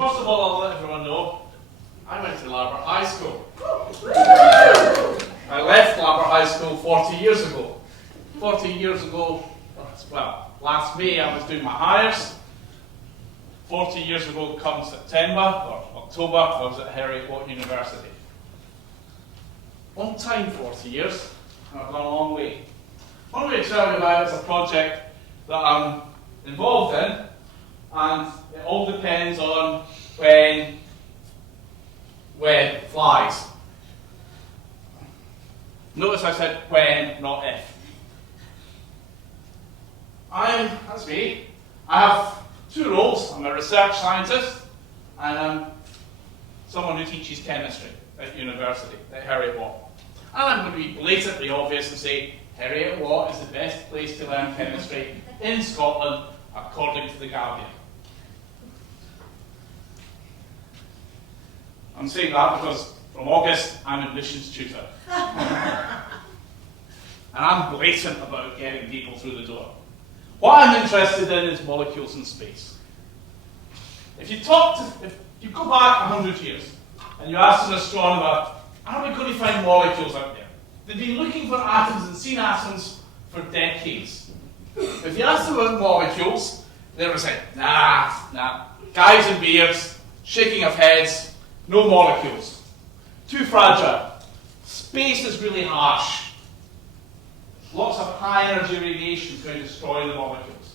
First of all, I'll let everyone know, I went to Larbert High School. I left Larbert High School 40 years ago. 40 years ago, well, last May I was doing my hires. 40 years ago come September, or October, I was at Heriot-Watt University. Long time, 40 years, and I've gone a long way. What I'm going to tell you about is a project that I'm involved in, and it all depends on when it flies. Notice I said when, not if. That's me. I have two roles. I'm a research scientist, and I'm someone who teaches chemistry at university, at Heriot-Watt. And I'm going to be blatantly obvious and say, Heriot-Watt is the best place to learn chemistry in Scotland, according to The Guardian. I'm saying that because from August, I'm admissions tutor. And I'm blatant about getting people through the door. What I'm interested in is molecules in space. If you go back 100 years and you ask an astronomer, are we going to find molecules out there? They've been looking for atoms and seen atoms for decades. If you ask them about molecules, they would say, nah, guys and beards, shaking of heads, no molecules. Too fragile. Space is really harsh. Lots of high energy radiation is going to destroy the molecules.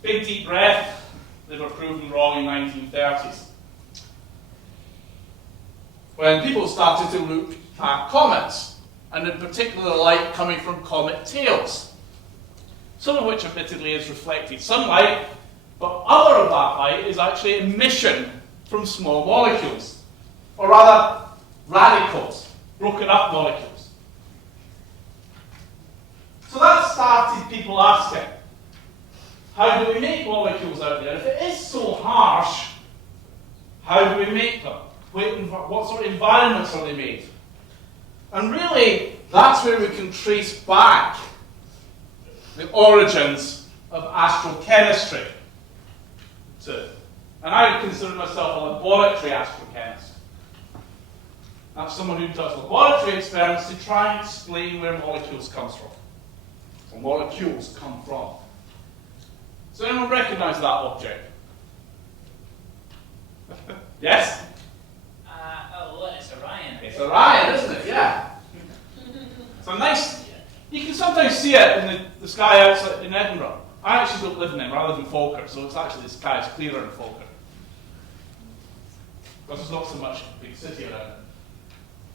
Big deep breath, they were proven wrong in the 1930s. When people started to look at comets, and in particular the light coming from comet tails, some of which admittedly is reflected sunlight, but other of that light is actually emission from small molecules, or rather radicals, broken up molecules. So that started people asking, how do we make molecules out there? If it is so harsh, how do we make them? What sort of environments are they made? And really, that's where we can trace back the origins of astrochemistry to. And I consider myself a laboratory astrochemist. That's someone who does laboratory experiments to try and explain where molecules come from. Or molecules come from. Does anyone recognize that object? Yes? It's Orion. It's Orion, isn't it? Yeah. It's a nice. You can sometimes see it in the sky outside in Edinburgh. I actually don't live in Edinburgh, I live in Falkirk, so it's actually the sky is clearer in Falkirk. Because there's not so much big city around it.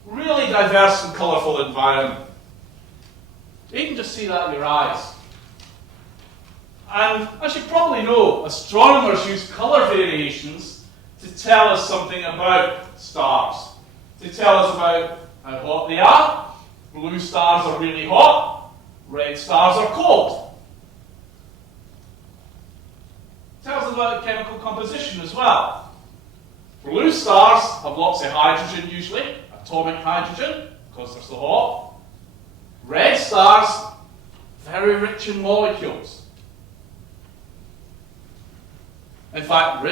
Really diverse and colourful environment. You can just see that in your eyes. And as you probably know, astronomers use colour variations to tell us something about stars. To tell us about how hot they are. Blue stars are really hot. Red stars are cold. Tells us about the chemical composition as well. Blue stars have lots of hydrogen usually, atomic hydrogen, because they're so hot. Red stars, very rich in molecules. In fact,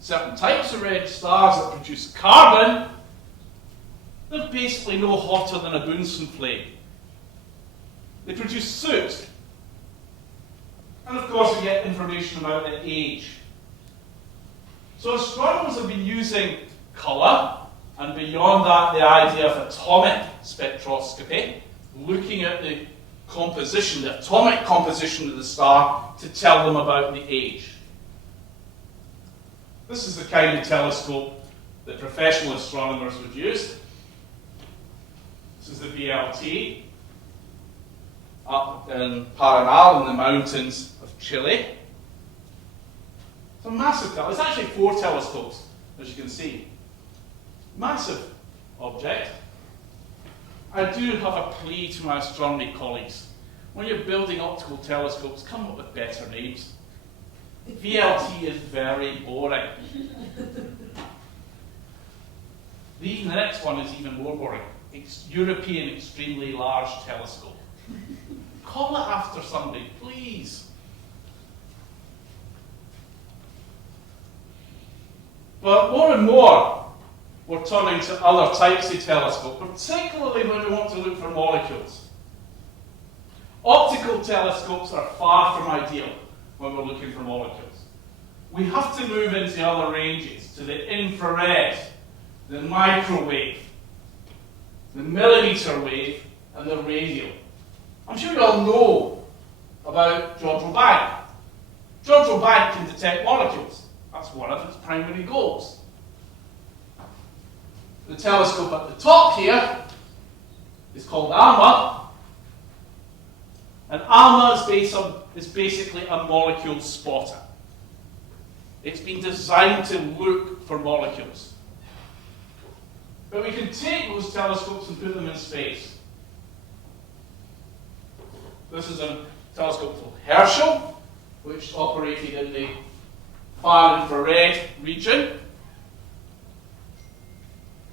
certain types of red stars that produce carbon, they're basically no hotter than a Bunsen flame. They produce soot. And of course we get information about their age. So astronomers have been using colour, and beyond that the idea of atomic spectroscopy, looking at the composition, the atomic composition of the star to tell them about the age. This is the kind of telescope that professional astronomers would use. This is the VLT up in Paranal in the mountains of Chile. It's a massive telescope. It's actually 4 telescopes, as you can see. Massive object. I do have a plea to my astronomy colleagues. When you're building optical telescopes, come up with better names. VLT is very boring. Even the next one is even more boring. It's European Extremely Large Telescope. Call it after somebody, please. But more and more, we're turning to other types of telescope, particularly when we want to look for molecules. Optical telescopes are far from ideal when we're looking for molecules. We have to move into other ranges, to the infrared, the microwave, the millimeter wave, and the radio. I'm sure you all know about Jodrell Bank. Jodrell Bank can detect molecules. That's one of its primary goals. The telescope at the top here is called ALMA, and ALMA is basically a molecule spotter. It's been designed to look for molecules. But we can take those telescopes and put them in space. This is a telescope called Herschel, which operated in the far infrared region.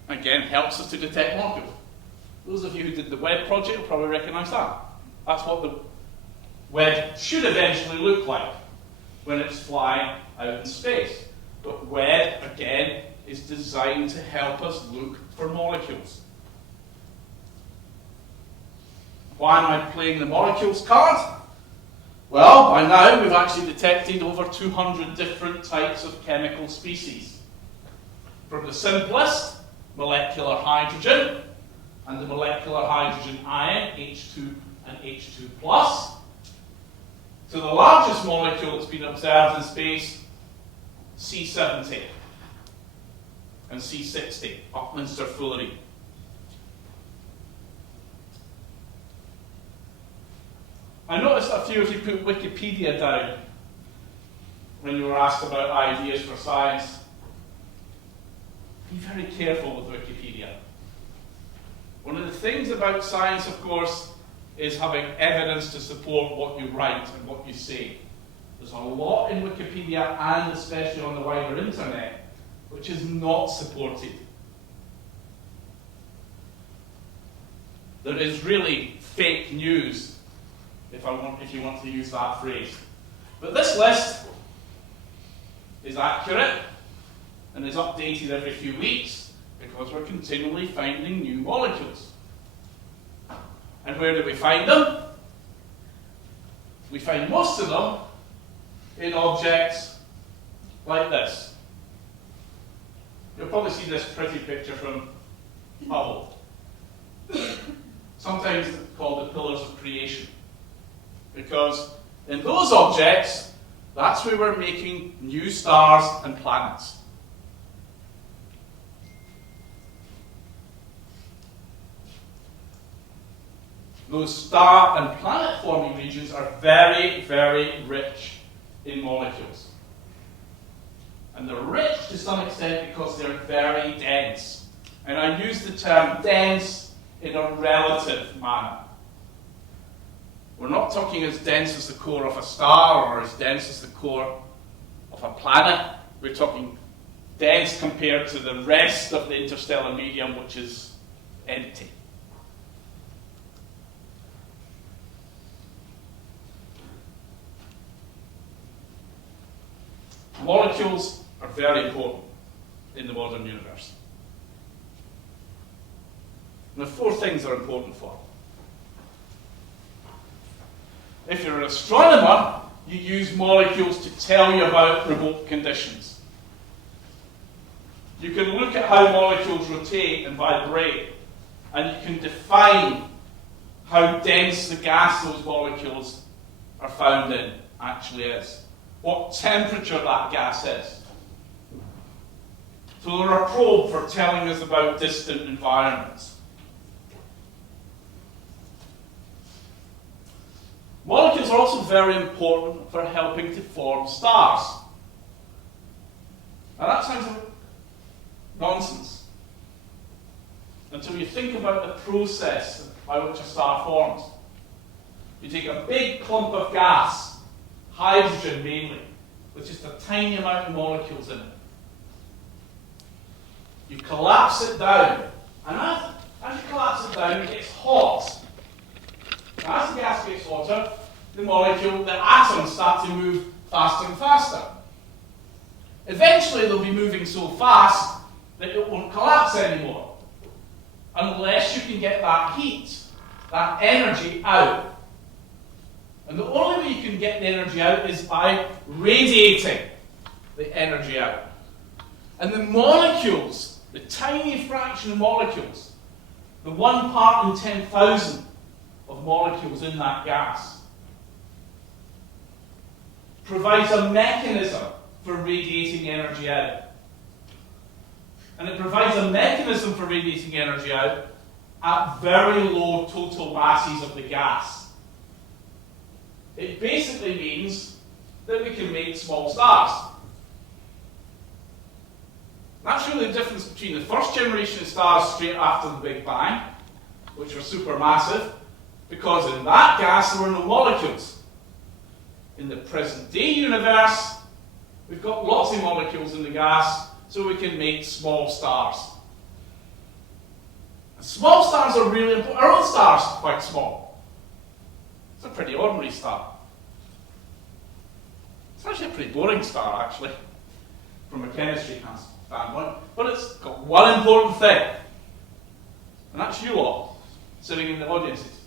Again, helps us to detect molecules. Those of you who did the Webb project will probably recognize that. That's what the Webb should eventually look like when it's flying out in space. But Webb, again, is designed to help us look for molecules. Why am I playing the molecules card? Well, by now we've actually detected over 200 different types of chemical species. From the simplest, molecular hydrogen, and the molecular hydrogen ion, H2 and H2+, to the largest molecule that's been observed in space, C70 and C60, Upminster fullerene. I noticed a few of you put Wikipedia down when you were asked about ideas for science. Be very careful with Wikipedia. One of the things about science, of course, is having evidence to support what you write and what you say. There's a lot in Wikipedia, and especially on the wider internet, which is not supported. There is really fake news, if you want to use that phrase. But this list is accurate and is updated every few weeks because we're continually finding new molecules. And where do we find them? We find most of them in objects like this. You'll probably see this pretty picture from Hubble. Sometimes it's called the pillars of creation. Because in those objects, that's where we're making new stars and planets. Those star and planet forming regions are very, very rich in molecules. And they're rich to some extent because they're very dense. And I use the term dense in a relative manner. We're not talking as dense as the core of a star or as dense as the core of a planet. We're talking dense compared to the rest of the interstellar medium, which is empty. Molecules are very important in the modern universe. And there are four things they're important for. If you're an astronomer, you use molecules to tell you about remote conditions. You can look at how molecules rotate and vibrate, and you can define how dense the gas those molecules are found in actually is. What temperature that gas is. So they're a probe for telling us about distant environments. Molecules are also very important for helping to form stars. Now that sounds like nonsense until you think about the process by which a star forms. You take a big clump of gas, hydrogen mainly, with just a tiny amount of molecules in it. You collapse it down, and as you collapse it down, it gets hot. And as the gas gets hotter, the atom start to move faster and faster. Eventually they'll be moving so fast that it won't collapse anymore, unless you can get that heat, that energy out. And the only way you can get the energy out is by radiating the energy out. And the molecules, the tiny fraction of molecules, the 1 part in 10,000 of molecules in that gas, provides a mechanism for radiating energy out. And it provides a mechanism for radiating energy out at very low total masses of the gas. It basically means that we can make small stars. That's really the difference between the first generation of stars straight after the Big Bang, which were supermassive, because in that gas there were no molecules. In the present day universe, we've got lots of molecules in the gas, so we can make small stars. And small stars are really important. Our own star is quite small. It's a pretty ordinary star. It's actually a pretty boring star, actually, from a chemistry standpoint. But it's got one important thing, and that's you all, sitting in the audiences.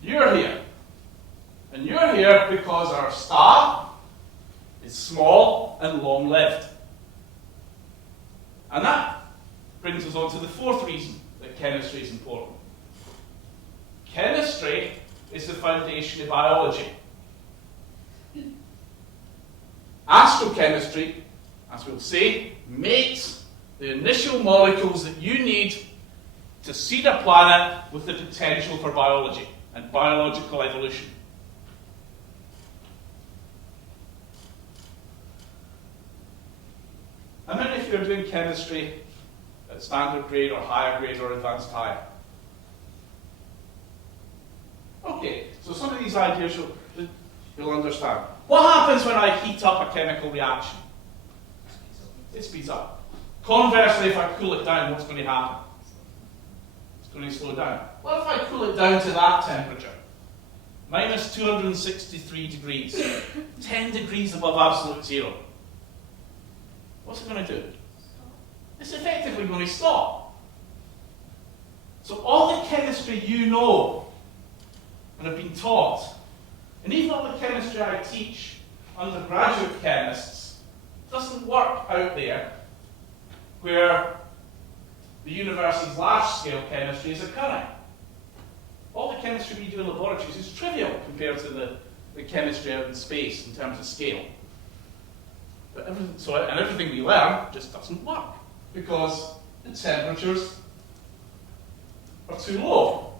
You're here. And you're here because our star is small and long-lived. And that brings us on to the fourth reason that chemistry is important. Chemistry is the foundation of biology. Astrochemistry, as we'll see, makes the initial molecules that you need to seed a planet with the potential for biology and biological evolution. How many of you are doing chemistry at standard grade or higher grade or advanced higher? Okay, so some of these ideas you'll understand. What happens when I heat up a chemical reaction? It speeds up. Conversely, if I cool it down, what's going to happen? It's going to slow down. What if I cool it down to that temperature? Minus 263 degrees. 10 degrees above absolute zero. What's it going to do? It's effectively going to stop. So all the chemistry you know and have been taught, and even all the chemistry I teach undergraduate chemists, doesn't work out there where the university's large-scale chemistry is occurring. All the chemistry we do in laboratories is trivial compared to the chemistry out in space in terms of scale. But everything we learn just doesn't work because the temperatures are too low.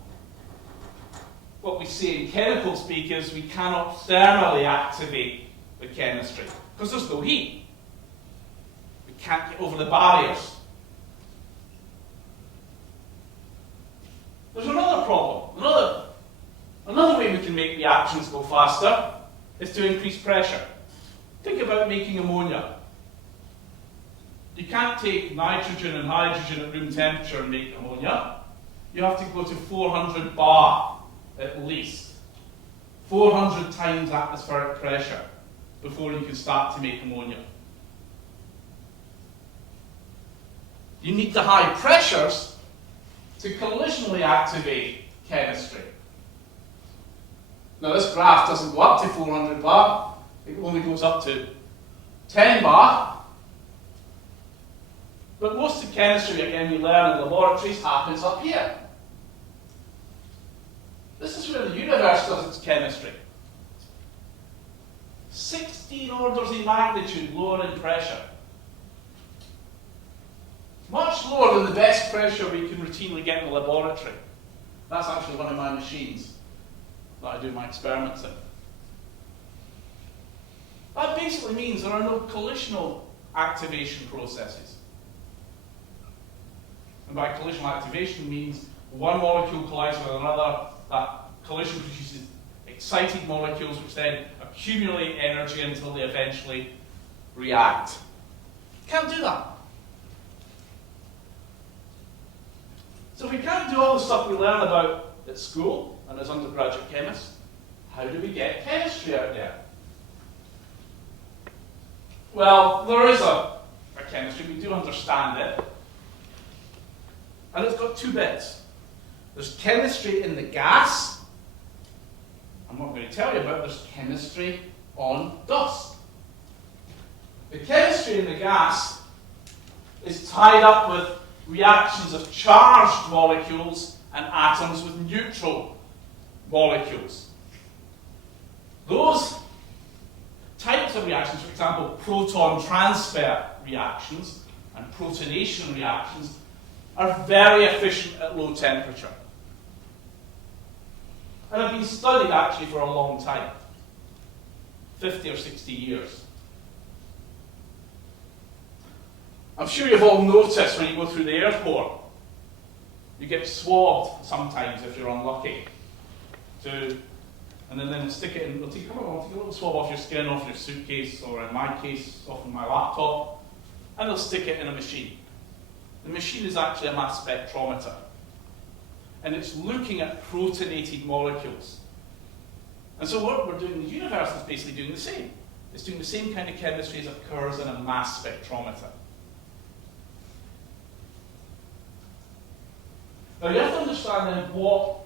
What we say in chemical speak is we cannot thermally activate the chemistry because there's no heat. We can't get over the barriers. There's another problem. Another way we can make reactions go faster is to increase pressure. Think about making ammonia. You can't take nitrogen and hydrogen at room temperature and make ammonia. You have to go to 400 bar at least. 400 times atmospheric pressure before you can start to make ammonia. You need the high pressures to collisionally activate chemistry. Now this graph doesn't go up to 400 bar, it only goes up to 10 bar. But most of the chemistry, again, we learn in laboratories happens up here. This is where the universe does its chemistry. 16 orders of magnitude lower in pressure. Much lower than the best pressure we can routinely get in the laboratory. That's actually one of my machines that I do my experiments in. That basically means there are no collisional activation processes. And by collisional activation means one molecule collides with another, that collision produces excited molecules which then accumulate energy until they eventually react. Can't do that. So if we can't do all the stuff we learn about at school and as undergraduate chemists, how do we get chemistry out there? Well, there is a chemistry, we do understand it. And it's got two bits. There's chemistry in the gas. I'm not going to tell you about it. There's chemistry on dust. The chemistry in the gas is tied up with reactions of charged molecules and atoms with neutral molecules. Those types of reactions, for example, proton transfer reactions and protonation reactions, are very efficient at low temperature. And have been studied actually for a long time, 50 or 60 years. I'm sure you've all noticed when you go through the airport, you get swabbed sometimes if you're unlucky. And then they'll stick it in, they'll take a little swab off your skin, off your suitcase, or in my case, off of my laptop, and they'll stick it in a machine. The machine is actually a mass spectrometer. And it's looking at protonated molecules. And so what we're doing in the universe is basically doing the same. It's doing the same kind of chemistry as occurs in a mass spectrometer. Now you have to understand then what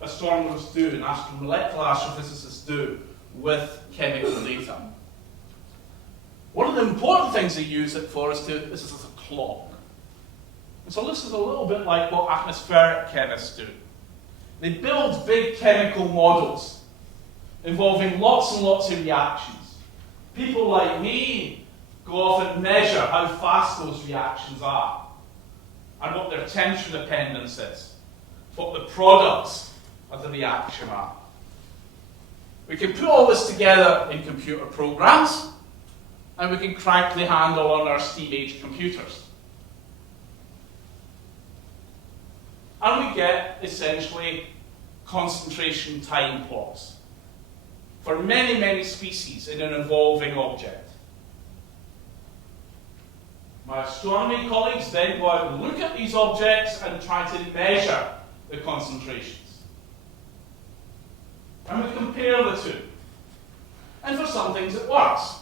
astronomers do and molecular astrophysicists do with chemical data. One of the important things they use it for is this is a clock. And so this is a little bit like what atmospheric chemists do. They build big chemical models involving lots and lots of reactions. People like me go off and measure how fast those reactions are and what their temperature dependence is, what the products of the reaction are. We can put all this together in computer programs, and we can crank the handle on our steam-age computers. And we get, essentially, concentration time plots for many, many species in an evolving object. My astronomy colleagues then go out and look at these objects and try to measure the concentrations. And we compare the two. And for some things it works.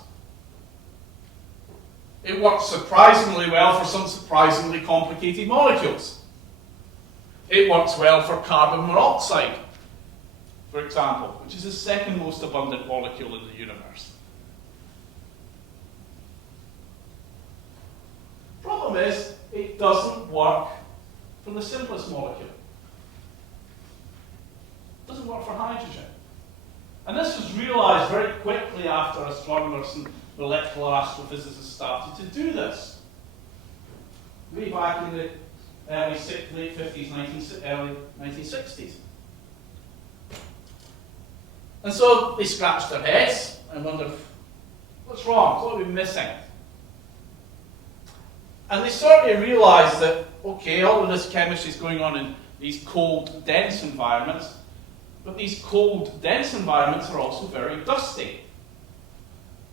It works surprisingly well for some surprisingly complicated molecules. It works well for carbon monoxide, for example, which is the second most abundant molecule in the universe. Problem is, it doesn't work for the simplest molecule. It doesn't work for hydrogen. And this was realized very quickly after astronomers and molecular astrophysicists started to do this. Way back in the late 50s, early 1960s. And so they scratched their heads and wondered, what's wrong? What are we missing? And they started to realize that, okay, all of this chemistry is going on in these cold, dense environments, but these cold, dense environments are also very dusty.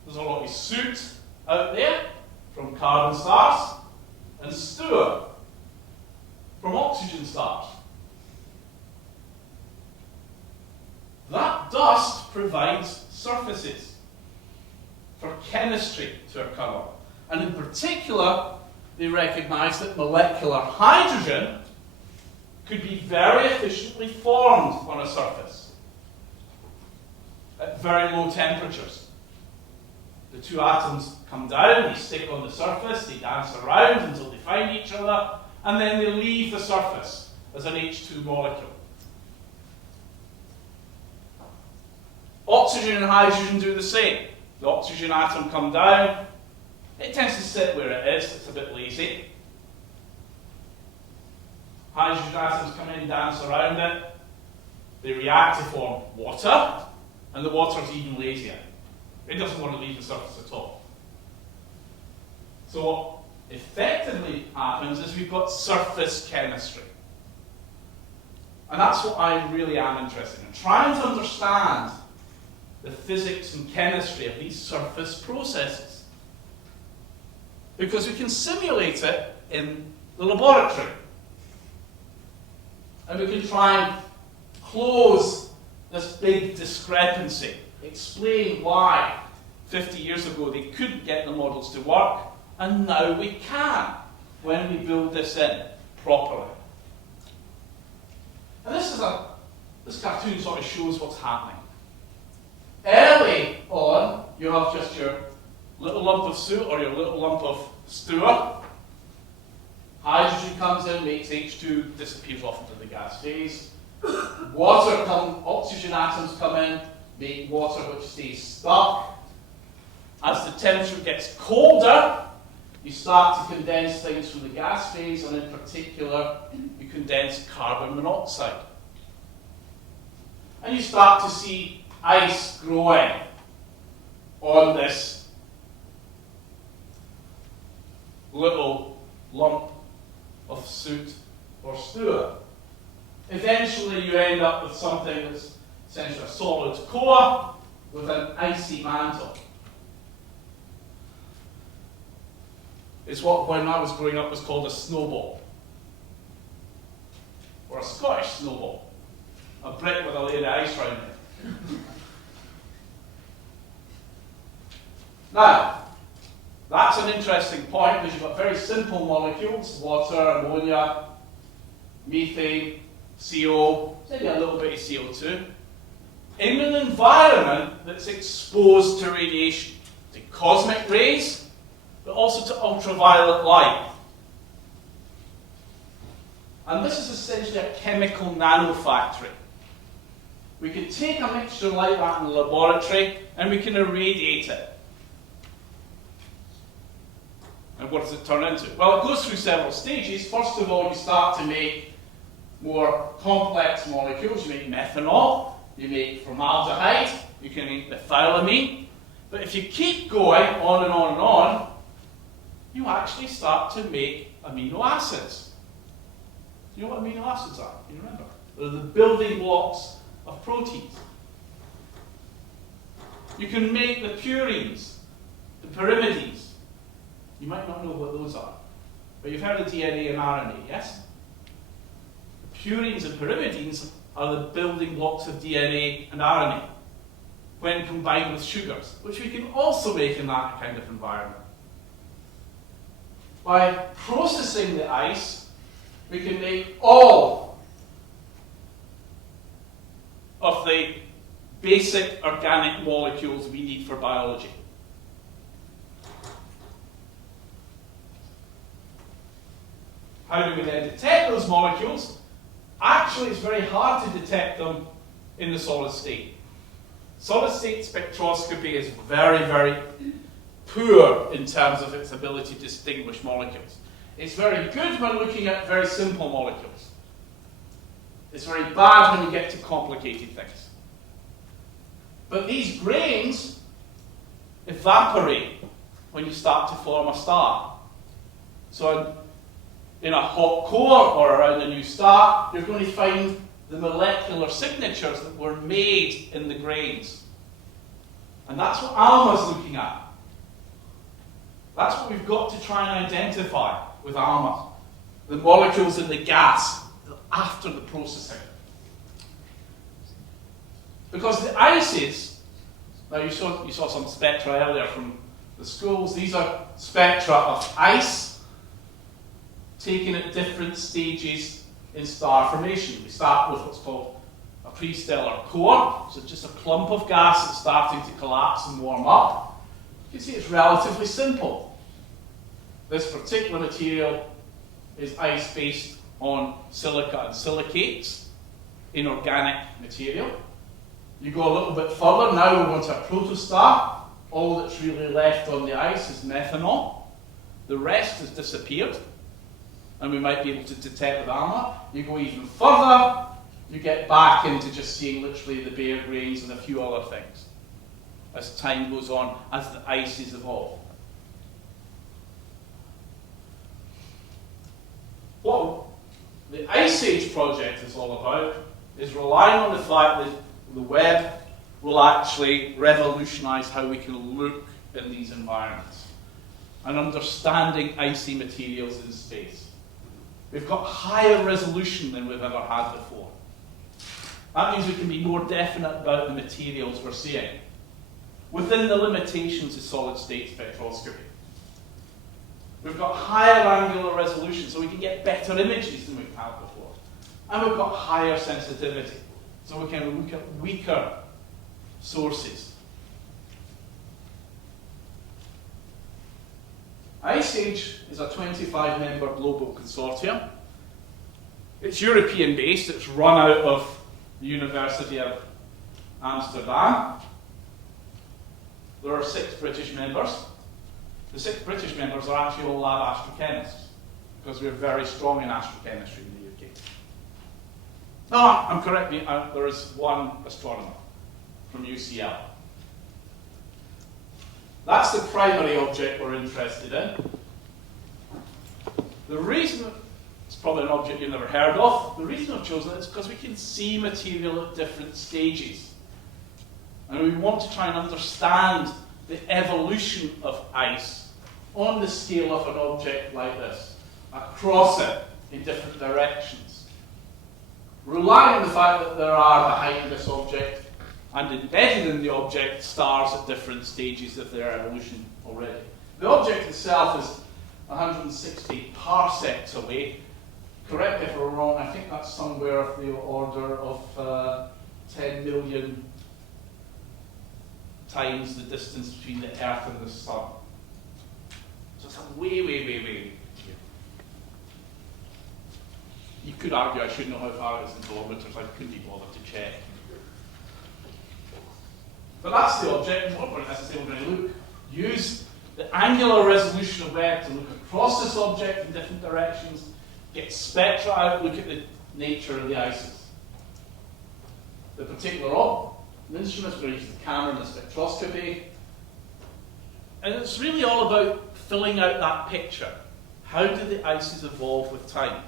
There's a lot of soot out there from carbon stars and stour from oxygen stars. That dust provides surfaces for chemistry to occur on. And in particular, they recognise that molecular hydrogen could be very efficiently formed on a surface at very low temperatures. The two atoms come down, they stick on the surface, they dance around until they find each other, and then they leave the surface as an H2 molecule. Oxygen and hydrogen do the same. The oxygen atom comes down, it tends to sit where it is, it's a bit lazy. Hydrogen atoms come in, dance around it, they react to form water, and the water is even lazier. It doesn't want to leave the surface at all. So what effectively happens is we've got surface chemistry. And that's what I really am interested in, trying to understand the physics and chemistry of these surface processes. Because we can simulate it in the laboratory. And we can try and close this big discrepancy, explain why 50 years ago, they couldn't get the models to work, and now we can when we build this in properly. And this cartoon sort of shows what's happening. Early on, you have just your little lump of soot or your little lump of stour. Hydrogen comes in, makes H2, disappears off into the gas phase. Oxygen atoms come in, make water which stays stuck. As the temperature gets colder, you start to condense things from the gas phase, and in particular, you condense carbon monoxide. And you start to see ice growing on this little lump of soot or stour. Eventually, you end up with something that's essentially a solid core with an icy mantle. It's what, when I was growing up, was called a snowball, or a Scottish snowball, a brick with a layer of ice around it. Now, that's an interesting point because you've got very simple molecules: water, ammonia, methane, CO, maybe a little bit of CO2, in an environment that's exposed to radiation, to cosmic rays, but also to ultraviolet light. And this is essentially a chemical nanofactory. We can take a mixture like that in the laboratory and we can irradiate it. And what does it turn into? Well, it goes through several stages. First of all, you start to make more complex molecules. You make methanol, you make formaldehyde, you can make methylamine. But if you keep going on and on and on, you actually start to make amino acids. Do you know what amino acids are? Can you remember? They're the building blocks of proteins. You can make the purines, the pyrimidines. You might not know what those are, but you've heard of DNA and RNA, yes? The purines and pyrimidines are the building blocks of DNA and RNA when combined with sugars, which we can also make in that kind of environment. By processing the ice, we can make all of the basic organic molecules we need for biology. How do we then detect those molecules? Actually, it's very hard to detect them in the solid state. Solid state spectroscopy is very, very poor in terms of its ability to distinguish molecules. It's very good when looking at very simple molecules. It's very bad when you get to complicated things. But these grains evaporate when you start to form a star. So in a hot core or around a new star, you're going to find the molecular signatures that were made in the grains. And that's what ALMA's looking at. That's what we've got to try and identify with ALMA. The molecules in the gas after the processing. Because the ices, now you saw some spectra earlier from the schools. These are spectra of ice taken at different stages in star formation. We start with what's called a prestellar core, so just a clump of gas that's starting to collapse and warm up. You can see it's relatively simple. This particular material is ice based on silica and silicates, inorganic material. You go a little bit further, now we're going to a protostar. All that's really left on the ice is methanol. The rest has disappeared, and we might be able to detect with ALMA. You go even further, you get back into just seeing literally the bare grains and a few other things as time goes on, as the ices evolve. What the Ice Age project is all about is relying on the fact that the web will actually revolutionize how we can look in these environments and understanding icy materials in space. We've got higher resolution than we've ever had before. That means we can be more definite about the materials we're seeing. within the limitations of solid-state spectroscopy. We've got higher angular resolution, so we can get better images than we've had before. And we've got higher sensitivity, so we can look at weaker sources. Ice Age is a 25-member global consortium. It's European-based. It's run out of the University of Amsterdam. There are 6 British members. The 6 British members are actually all lab astrochemists, because we're very strong in astrochemistry in the UK. No, I'm correct. There is one astronomer from UCL. That's the primary object we're interested in. The reason, it's probably an object you've never heard of, the reason I've chosen it is because we can see material at different stages. And we want to try and understand the evolution of ice on the scale of an object like this, across it in different directions. Relying on the fact that there are behind this object and embedded in the object stars at different stages of their evolution already. The object itself is 160 parsecs away. Correct me if I'm wrong, I think that's somewhere of the order of 10 million times the distance between the Earth and the Sun. So it's a way, way, way, way. You could argue I should know how far it is in kilometres, I couldn't be bothered to check. But that's the object, and what we're going to use the angular resolution of Webb to look across this object in different directions, get spectra out, look at the nature of the ices. The particular instruments we're going to use the camera and the spectroscopy. And it's really all about filling out that picture. How do the ices evolve with time?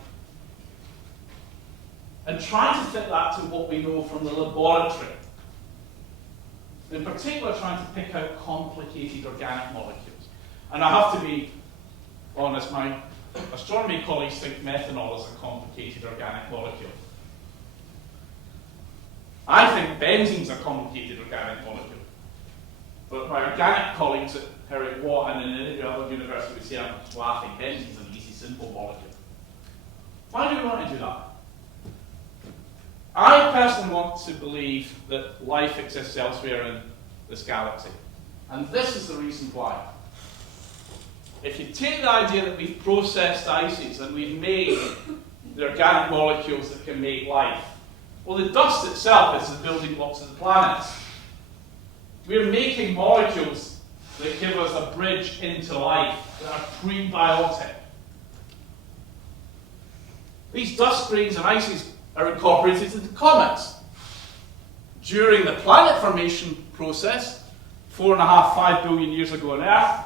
And trying to fit that to what we know from the laboratory. In particular, trying to pick out complicated organic molecules. And I have to be honest, my astronomy colleagues think methanol is a complicated organic molecule. I think benzene's a complicated organic molecule. But my organic colleagues at Herrick Watt and in any other university would say I'm laughing. Benzene's an easy, simple molecule. Why do we want to do that? I personally want to believe that life exists elsewhere in this galaxy. And this is the reason why. If you take the idea that we've processed ices and we've made the organic molecules that can make life, well, the dust itself is the building blocks of the planets. We're making molecules that give us a bridge into life, that are prebiotic. These dust grains and ices are incorporated into comets. During the planet formation process, 4.5, 5 billion years ago on Earth,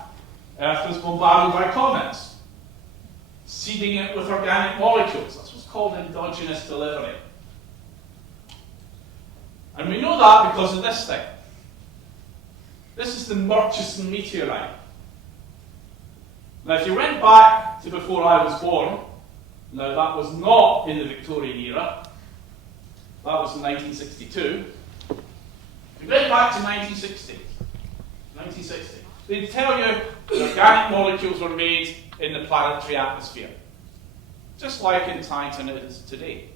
Earth was bombarded by comets, seeding it with organic molecules. That's what's called endogenous delivery. And we know that because of this thing. This is the Murchison Meteorite. Now, if you went back to before I was born, now that was not in the Victorian era, that was in 1962. If you went back to 1960, they'd tell you that organic molecules were made in the planetary atmosphere, just like in Titan it is today.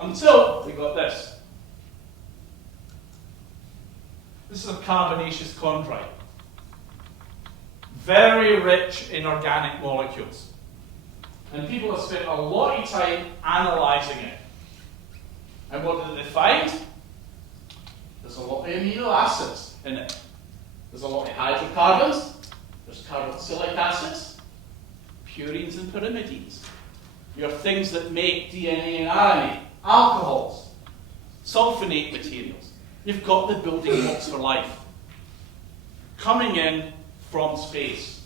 Until we got this. This is a carbonaceous chondrite. Very rich in organic molecules. And people have spent a lot of time analysing it. And what did they find? There's a lot of amino acids in it. There's a lot of hydrocarbons. There's carboxylic acids, purines and pyrimidines. Your things that make DNA and RNA, alcohols, sulfonate materials. You've got the building blocks for life coming in from space.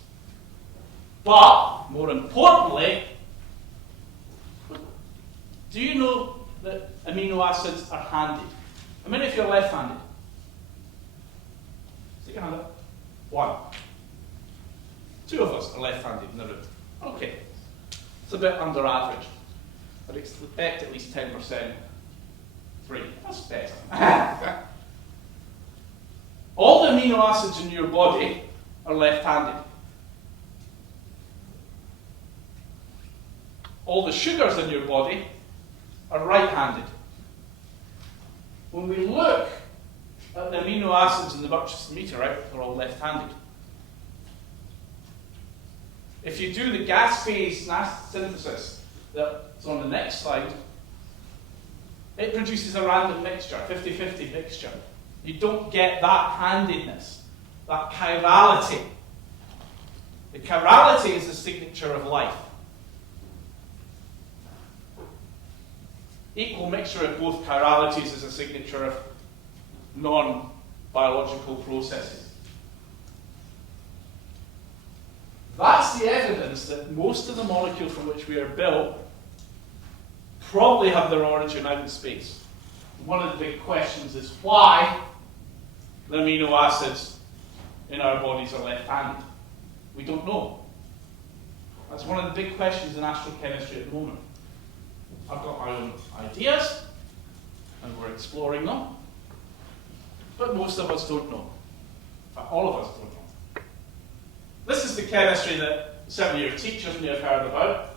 But, more importantly, do you know that amino acids are handy? I mean, if you're left-handed. Stick your hand up. 1. 2 of us are left-handed in the room. Okay. It's a bit under average. I'd expect at least 10%. 3. That's better. acids in your body are left-handed. All the sugars in your body are right-handed. When we look at the amino acids in the Murchison Meteorite, they're all left-handed. If you do the gas phase synthesis that's on the next slide, it produces a random mixture, 50-50 mixture. You don't get that handedness, that chirality. The chirality is the signature of life. Equal mixture of both chiralities is a signature of non-biological processes. That's the evidence that most of the molecules from which we are built probably have their origin out in space. One of the big questions is why the amino acids in our bodies are left-handed. We don't know. That's one of the big questions in astrochemistry at the moment. I've got my own ideas, and we're exploring them, but most of us don't know. In fact, all of us don't know. This is the chemistry that some of your teachers may have heard about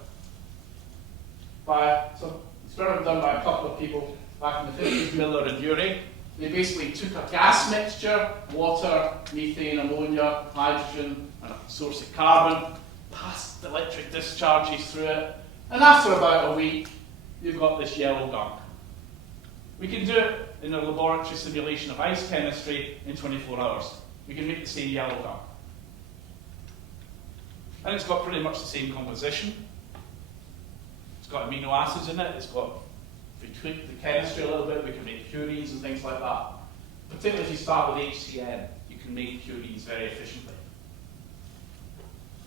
by some experiment done by a couple of people back in the 50s, Miller and Urey. They basically took a gas mixture, water, methane, ammonia, hydrogen, and a source of carbon, passed electric discharges through it, and after about a week, you've got this yellow gunk. We can do it in a laboratory simulation of ice chemistry in 24 hours. We can make the same yellow gunk. And it's got pretty much the same composition. It's got amino acids in it. It's got, if we tweak the chemistry a little bit, we can make purines and things like that. Particularly if you start with HCN, you can make purines very efficiently.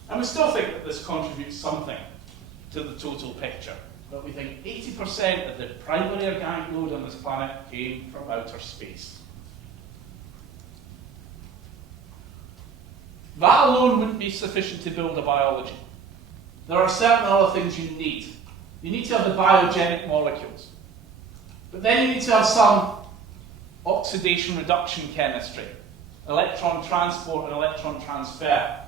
And we still think that this contributes something to the total picture. But we think 80% of the primary organic load on this planet came from outer space. That alone wouldn't be sufficient to build a biology. There are certain other things you need. You need to have the biogenic molecules. But then you need to have some oxidation reduction chemistry, electron transport and electron transfer.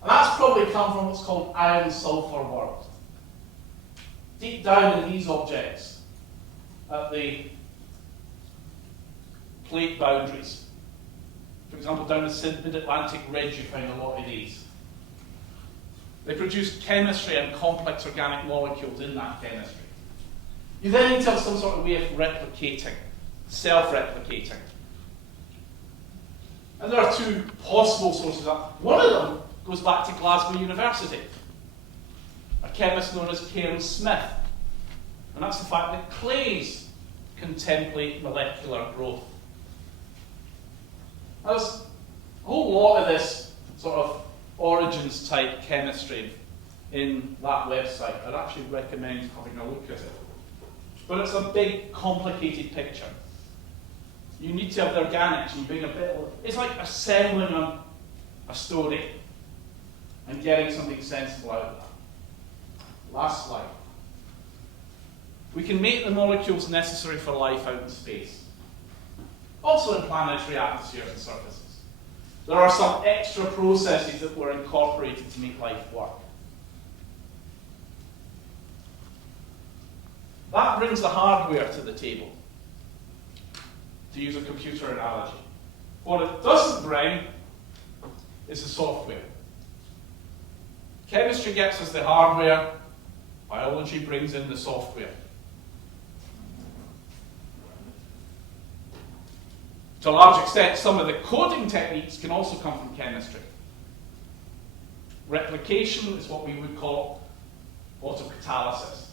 And that's probably come from what's called iron-sulfur world. Deep down in these objects, at the plate boundaries, for example, down the mid-Atlantic ridge, you find a lot of these. They produce chemistry and complex organic molecules in that chemistry. You then need to have some sort of way of replicating, self-replicating. And there are two possible sources of that. One of them goes back to Glasgow University. A chemist known as Karen Smith. And that's the fact that clays contemplate molecular growth. There's a whole lot of this sort of origins type chemistry in that website. I'd actually recommend having a look at it. But it's a big, complicated picture. You need to have the organics, you bring a bit of, it's like assembling a story and getting something sensible out of that. Last slide. We can make the molecules necessary for life out in space. Also in planetary atmospheres and surfaces. There are some extra processes that were incorporated to make life work. That brings the hardware to the table, to use a computer analogy. What it doesn't bring is the software. Chemistry gets us the hardware, biology brings in the software. To a large extent, some of the coding techniques can also come from chemistry. Replication is what we would call autocatalysis.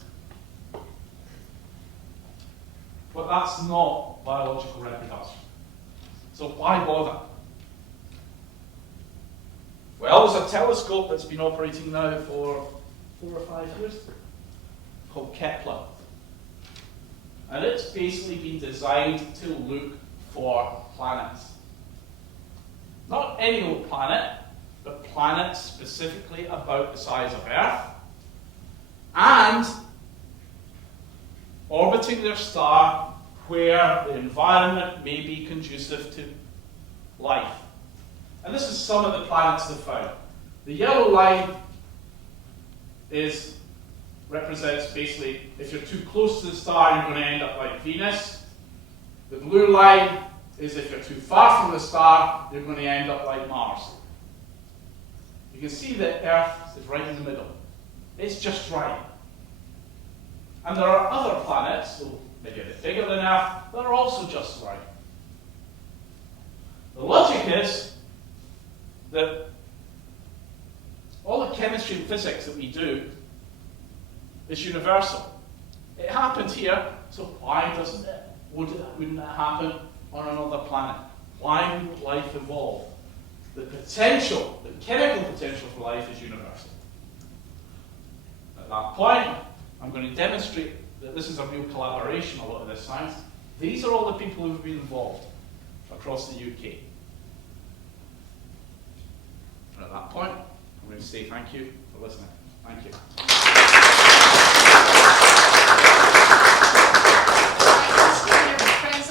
But that's not biological reproduction. So why bother? Well, there's a telescope that's been operating now for 4 or 5 years called Kepler. And it's basically been designed to look for planets. Not any old planet, but planets specifically about the size of Earth and orbiting their star where the environment may be conducive to life. And this is some of the planets they've found. The yellow line represents basically if you're too close to the star, you're going to end up like Venus. The blue line is if you're too far from the star, you're going to end up like Mars. You can see that Earth is right in the middle. It's just right. And there are other planets, so maybe a bit bigger than Earth, that are also just right. The logic is that all the chemistry and physics that we do is universal. It happened here, so why wouldn't it happen on another planet? Why wouldn't life evolve? The potential, the chemical potential for life is universal. At that point, I'm going to demonstrate that this is a real collaboration, a lot of this science. These are all the people who have been involved across the UK. And at that point, I'm going to say thank you for listening. Thank you.